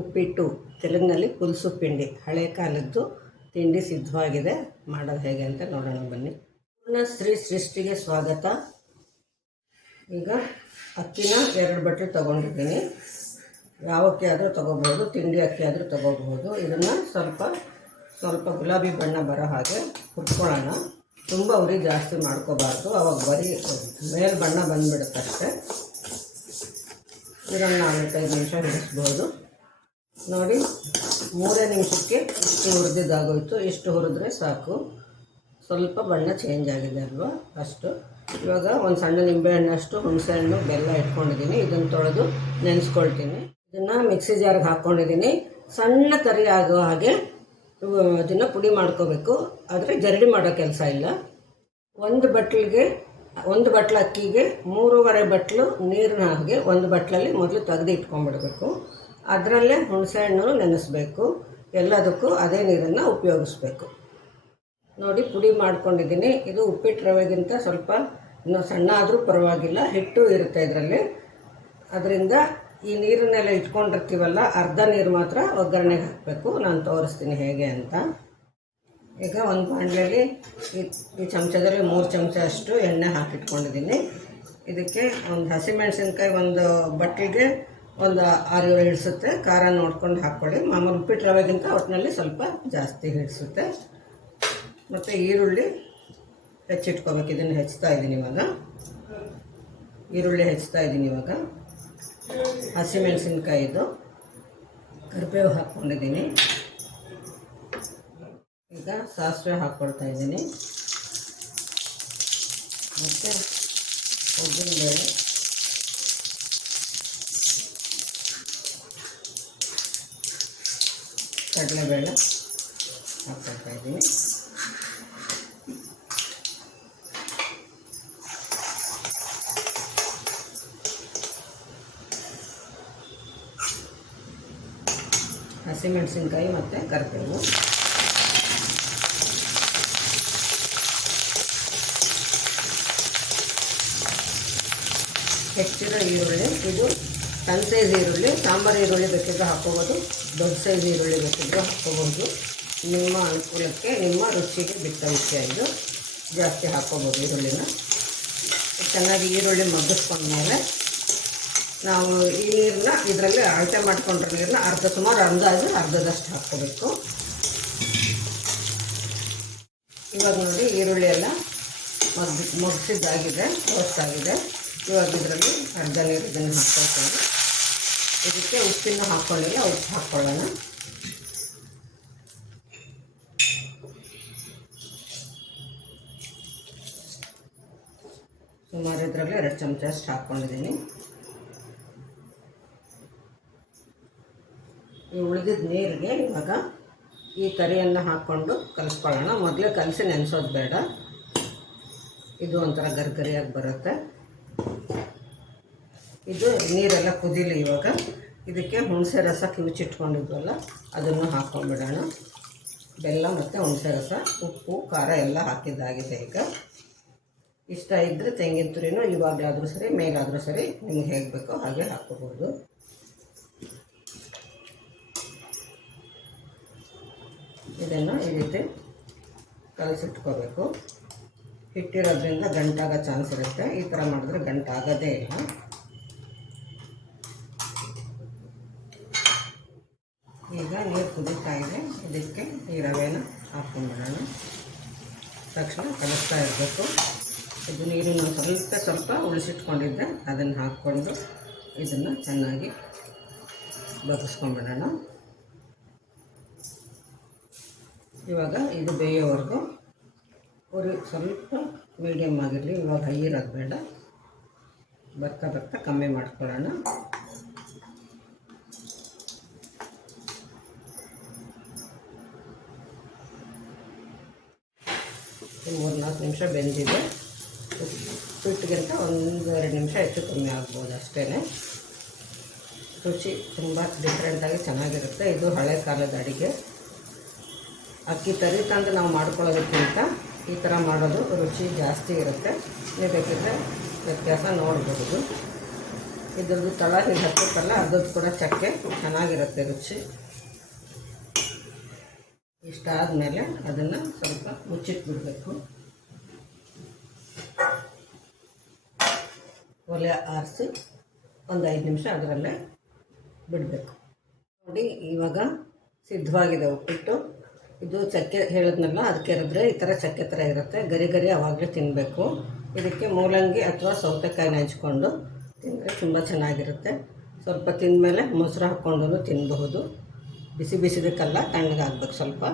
ಉಪ್ಪಿಟ್ಟು, ತೆಲುಗಿನಲ್ಲಿ ಪುಲ್ಸು ಪಿಂಡಿ. ಹಳೆ ಕಾಲದ್ದು ತಿಂಡಿ ಸಿದ್ಧವಾಗಿದೆ. ಮಾಡೋದು ಹೇಗೆ ಅಂತ ನೋಡೋಣ ಬನ್ನಿ. ಪೂರ್ಣ ಶ್ರೀ ಸೃಷ್ಟಿಗೆ ಸ್ವಾಗತ. ಈಗ ಅಕ್ಕಿನ ಎರಡು ಬಟ್ಟೆ ತೊಗೊಂಡಿದ್ದೀನಿ. ಯಾವ ಅಕ್ಕಿ ಆದರೂ ತೊಗೋಬೋದು ತಿಂಡಿ ಅಕ್ಕಿ ಆದರೂ ತೊಗೋಬಹುದು. ಇದನ್ನು ಸ್ವಲ್ಪ ಸ್ವಲ್ಪ ಗುಲಾಬಿ ಬಣ್ಣ ಬರೋ ಹಾಗೆ ಹುರ್ಕೊಳ್ಳೋಣ. ತುಂಬ ಉರಿ ಜಾಸ್ತಿ ಮಾಡ್ಕೋಬಾರ್ದು. ಅವಾಗ ಬರೀ ಮೇಲ್ ಬಣ್ಣ ಬಂದ್ಬಿಡುತ್ತೆ ಅಷ್ಟೇ ಇದನ್ನು ನಾಲ್ಕೈದು ನಿಮಿಷ ಹಿಡಿಸ್ಬೋದು ನೋಡಿ, ಮೂರೇ ನಿಮಿಷಕ್ಕೆ ಇಷ್ಟು ಹುರಿದಿದ್ದಾಗೋಯ್ತು. ಇಷ್ಟು ಹುರಿದ್ರೆ ಸಾಕು. ಸ್ವಲ್ಪ ಬಣ್ಣ ಚೇಂಜ್ ಆಗಿದೆ ಅಲ್ವಾ? ಅಷ್ಟು. ಇವಾಗ ಒಂದು ಸಣ್ಣ ನಿಂಬೆಹಣ್ಣಷ್ಟು, ಹುಣಸೆಹಣ್ಣು, ಬೆಲ್ಲ ಇಟ್ಕೊಂಡಿದ್ದೀನಿ. ಇದನ್ನು ತೊಳೆದು ನೆನೆಸ್ಕೊಳ್ತೀನಿ. ಇದನ್ನು ಮಿಕ್ಸಿ ಜಾರ್ಗೆ ಹಾಕ್ಕೊಂಡಿದ್ದೀನಿ. ಸಣ್ಣ ತರಿ ಆಗೋ ಹಾಗೆ ಅದನ್ನು ಪುಡಿ ಮಾಡ್ಕೋಬೇಕು. ಆದರೆ ಜರಡಿ ಮಾಡೋ ಕೆಲಸ ಇಲ್ಲ. ಒಂದು ಬಟ್ಲಿಗೆ, ಒಂದು ಬಟ್ಲು ಅಕ್ಕಿಗೆ, ಮೂರುವರೆ ಬಟ್ಲು ನೀರಿನ ಹಾಗೆ ಒಂದು ಬಟ್ಲಲ್ಲಿ ಮೊದಲು ತೆಗೆದು ಇಟ್ಕೊಂಡ್ಬಿಡ್ಬೇಕು. ಅದರಲ್ಲೇ ಹುಣಸೆಹಣ್ಣು ನೆನೆಸ್ಬೇಕು. ಎಲ್ಲದಕ್ಕೂ ಅದೇ ನೀರನ್ನು ಉಪಯೋಗಿಸ್ಬೇಕು. ನೋಡಿ ಪುಡಿ ಮಾಡ್ಕೊಂಡಿದ್ದೀನಿ. ಇದು ಉಪ್ಪಿಟ್ಟು ರವೆಗಿಂತ ಸ್ವಲ್ಪ ಇನ್ನೂ ಸಣ್ಣ ಆದರೂ ಪರವಾಗಿಲ್ಲ. ಹಿಟ್ಟು ಇರುತ್ತೆ ಇದರಲ್ಲಿ. ಅದರಿಂದ ಈ ನೀರನ್ನೆಲ್ಲ ಇಟ್ಕೊಂಡಿರ್ತೀವಲ್ಲ, ಅರ್ಧ ನೀರು ಮಾತ್ರ ಒಗ್ಗರಣೆಗೆ ಹಾಕಬೇಕು. ನಾನು ತೋರಿಸ್ತೀನಿ ಹೇಗೆ ಅಂತ. ಈಗ ಒಂದು ಬಾಣಲೆಯಲ್ಲಿ ಈ ಈ ಚಮಚದಲ್ಲಿ ಮೂರು ಚಮಚ ಅಷ್ಟು ಎಣ್ಣೆ ಹಾಕಿಟ್ಕೊಂಡಿದ್ದೀನಿ. ಇದಕ್ಕೆ ಒಂದು ಹಸಿಮೆಣಸಿನ್ಕಾಯಿ ಒಂದು ಬಟ್ಲಿಗೆ ಒಂದು ಆರು ಏಳು ಹಿಡಿಸುತ್ತೆ, ಖಾರ ನೋಡ್ಕೊಂಡು ಹಾಕ್ಕೊಳ್ಳಿ ಮಾಮೂಲಿ ಉಪ್ಪಿಟ್ಟು ರವೆಗಿಂತ ಒಟ್ಟಿನಲ್ಲಿ ಸ್ವಲ್ಪ ಜಾಸ್ತಿ ಹಿಡಿಸುತ್ತೆ. ಮತ್ತು ಈರುಳ್ಳಿ ಹೆಚ್ಚಿಟ್ಕೋಬೇಕು. ಇದನ್ನು ಹೆಚ್ಚುತ್ತಾ ಇದ್ದೀನಿ ಇವಾಗ. ಈರುಳ್ಳಿ ಹೆಚ್ಚುತ್ತಾ ಇದ್ದೀನಿ ಇವಾಗ. ಹಸಿಮೆಣಸಿನ್ಕಾಯಿದು. ಕರಿಬೇವು ಹಾಕ್ಕೊಂಡಿದ್ದೀನಿ. ಈಗ ಸಾಸಿವೆ ಹಾಕ್ಕೊಳ್ತಾ ಇದ್ದೀನಿ. ಮತ್ತು ಉದ್ದಿನಬೇಳೆ. ಕಡಲೆಬೇಳೆ ಹಾಕ್ಕೊಳ್ತಾ ಇದ್ದೀನಿ. ಹಸಿಮೆಣಸಿನ್ಕಾಯಿ ಮತ್ತು ಕರಿಬೇವು. ಹೆಚ್ಚಿರೋ ಈರುಳ್ಳಿ ಇದು ಸಣ್ಣ ಸೈಜ್ ಈರುಳ್ಳಿ, ಸಾಂಬಾರು ಈರುಳ್ಳಿ ಬೇಕಿದ್ರೆ ಹಾಕ್ಕೋಬೋದು. ದೊಡ್ಡ ಸೈಜ್ ಈರುಳ್ಳಿ ಬೇಕಿದ್ರೆ ಹಾಕ್ಕೋಬೋದು. ನಿಮ್ಮ ಅನುಕೂಲಕ್ಕೆ ನಿಮ್ಮ ರುಚಿಗೆ ಬಿಟ್ಟ ವಿಷಯ ಇದು ಜಾಸ್ತಿ ಹಾಕ್ಕೋಬೋದು ಈರುಳ್ಳಿನ. ಚೆನ್ನಾಗಿ ಈರುಳ್ಳಿ ಮಗ್ಗಿಸ್ಕೊಂಡ್ಮೇಲೆ ನಾವು ಈ ನೀರನ್ನ ಇದರಲ್ಲಿ ಅಳತೆ ಮಾಡ್ಕೊಂಡ್ರೆ ನೀರನ್ನ ಅರ್ಧ ಸುಮಾರು ಅಂದಾಜು ಅರ್ಧದಷ್ಟು ಹಾಕ್ಕೋಬೇಕು. ಇವಾಗ ನೋಡಿ ಈರುಳ್ಳಿ ಎಲ್ಲ ಮಗ್ಗಿ ಮಗ್ಸಿದ್ದಾಗಿದೆ ರೋಸ್ಟ್ ಇವಾಗ ಇದರಲ್ಲಿ ಅರ್ಧ ನೀರು ಇದನ್ನು ಹಾಕ್ಕೊಳ್ತೀನಿ ಇದಕ್ಕೆ ಉಪ್ಪಿನ ಹಾಕ್ಕೊಳ್ಳಿಲ್ಲ ಉಪ್ಪು ಹಾಕ್ಕೊಳ್ಳೋಣ ಸುಮಾರು ಇದರಲ್ಲಿ ಎರಡು ಚಮಚ ಅಷ್ಟು ಹಾಕ್ಕೊಂಡಿದ್ದೀನಿ ಈ ಉಳಿದಿದ್ದ ನೀರಿಗೆ ಇವಾಗ ಈ ಕರಿಯನ್ನು ಹಾಕ್ಕೊಂಡು ಕಲಿಸ್ಕೊಳ್ಳೋಣ. ಮೊದಲೇ ಕಲಸಿ ನೆನೆಸೋದು ಬೇಡ. ಇದು ಒಂಥರ ಗರ್ಗರಿಯಾಗಿ ಬರುತ್ತೆ. ಇದು ನೀರೆಲ್ಲ ಕುದಿಲಿ ಇವಾಗ. ಇದಕ್ಕೆ ಹುಣಸೆ ರಸ ಕಿವುಚಿಟ್ಕೊಂಡಿದ್ವಲ್ಲ, ಅದನ್ನು ಹಾಕ್ಕೊಂಡ್ಬಿಡೋಣ ಬೆಲ್ಲ ಮತ್ತು ಹುಣಸೆ ರಸ, ಉಪ್ಪು, ಖಾರ ಎಲ್ಲ ಹಾಕಿದ್ದಾಗಿದೆ ಈಗ. ಇಷ್ಟ ಇದ್ದರೆ ತೆಂಗಿನ ತುರಿನೂ ಇವಾಗಲಾದರೂ ಸರಿ, ಮೇಲಾದರೂ ಸರಿ ನಿಮ್ಗೆ ಹೇಗೆ ಬೇಕೋ ಹಾಗೆ ಹಾಕ್ಕೋಬೋದು. ಇದನ್ನು ಈ ರೀತಿ ಕಲಸಿಟ್ಕೋಬೇಕು. ಹಿಟ್ಟಿರೋದ್ರಿಂದ ಗಂಟಾಗೋ ಚಾನ್ಸ್ ಇರುತ್ತೆ. ಈ ಥರ ಮಾಡಿದ್ರೆ ಗಂಟಾಗೋದೇ ಇಲ್ಲ. ಈಗ ನೀರು ಕುದೀತಾ ಇದೆ. ಇದಕ್ಕೆ ಈ ರವೆನ ಹಾಕ್ಕೊಂಡ್ಬಿಡೋಣ ತಕ್ಷಣ ಕಲಿಸ್ತಾ ಇರಬೇಕು. ಇದು ನೀರಿನ ಸ್ವಲ್ಪ ಸ್ವಲ್ಪ ಉಳಿಸಿಟ್ಕೊಂಡಿದ್ದೆ. ಅದನ್ನು ಹಾಕ್ಕೊಂಡು ಇದನ್ನು ಚೆನ್ನಾಗಿ ಬಗಸ್ಕೊಂಡ್ಬಿಡೋಣ ಇವಾಗ ಇದು ಬೇಯೋವರೆಗೂ ಉರಿ ಸ್ವಲ್ಪ ಮೀಡಿಯಮ್ ಆಗಿರಲಿ, ಇವಾಗ ಹೈಯರ್ ಆಗಬೇಡ. ಬೇಡ ಬರ್ತಾ ಬರ್ತಾ ಕಮ್ಮಿ ಮಾಡ್ಕೊಳ್ಳೋಣ. ಮೂರು ನಾಲ್ಕು ನಿಮಿಷ ಬೆಂದಿದೆ. ಉಪ್ಪಿಟ್ಟಿಗಿಂತ ಒಂದೂವರೆ ನಿಮಿಷ ಹೆಚ್ಚು ಕಮ್ಮಿ ಆಗ್ಬೋದು ಅಷ್ಟೇ ರುಚಿ ತುಂಬ ಡಿಫ್ರೆಂಟಾಗಿ ಚೆನ್ನಾಗಿರುತ್ತೆ. ಇದು ಹಳೆ ಕಾಲದ ಅಡುಗೆ. ಅಕ್ಕಿ ತರಿ ತಂದು ನಾವು ಮಾಡ್ಕೊಳ್ಳೋದಕ್ಕಿಂತ ಈ ಥರ ಮಾಡೋದು ರುಚಿ ಜಾಸ್ತಿ ಇರುತ್ತೆ. ನೀವು ಬೇಕಿದ್ರೆ ವ್ಯತ್ಯಾಸ ನೋಡಬಹುದು ಇದ್ರದ್ದು ತಳ ಹಿಂಗೆ ಹತ್ತುತ್ತಲ್ಲ ಅದ್ರದ್ದು ಕೂಡ ಚಕ್ಕೆ ಚೆನ್ನಾಗಿರುತ್ತೆ ರುಚಿ. ಇಷ್ಟಾದಮೇಲೆ ಅದನ್ನು ಸ್ವಲ್ಪ ಮುಚ್ಚಿಟ್ಬಿಡಬೇಕು. ಒಲೆ ಆರಿಸಿ ಒಂದು ಐದು ನಿಮಿಷ ಅದರಲ್ಲೇ ಬಿಡಬೇಕು. ನೋಡಿ, ಇವಾಗ ಸಿದ್ಧವಾಗಿದೆ ಉಪ್ಪಿಟ್ಟು. ಇದು ಚಕ್ಕೆ ಹೇಳಿದ್ನಲ್ಲ ಅದಕ್ಕೆ ಇರಿದ್ರೆ ಈ ಥರ ಚಕ್ಕೆ ಥರ ಇರುತ್ತೆ. ಗರಿ ಗರಿ ಆವಾಗಲೇ ತಿನ್ನಬೇಕು ಇದಕ್ಕೆ ಮೂಲಂಗಿ ಅಥವಾ ಸೌತೆಕಾಯಿನ ಹಂಚ್ಕೊಂಡು ತಿಂದರೆ ತುಂಬ ಚೆನ್ನಾಗಿರುತ್ತೆ. ಸ್ವಲ್ಪ ತಿಂದಮೇಲೆ ಮೊಸರು ಹಾಕ್ಕೊಂಡು ತಿನ್ನಬಹುದು ಬಿಸಿ ಬಿಸಿದಕ್ಕಲ್ಲ ತಣ್ಣಗಾಗ್ಬೇಕು ಸ್ವಲ್ಪ.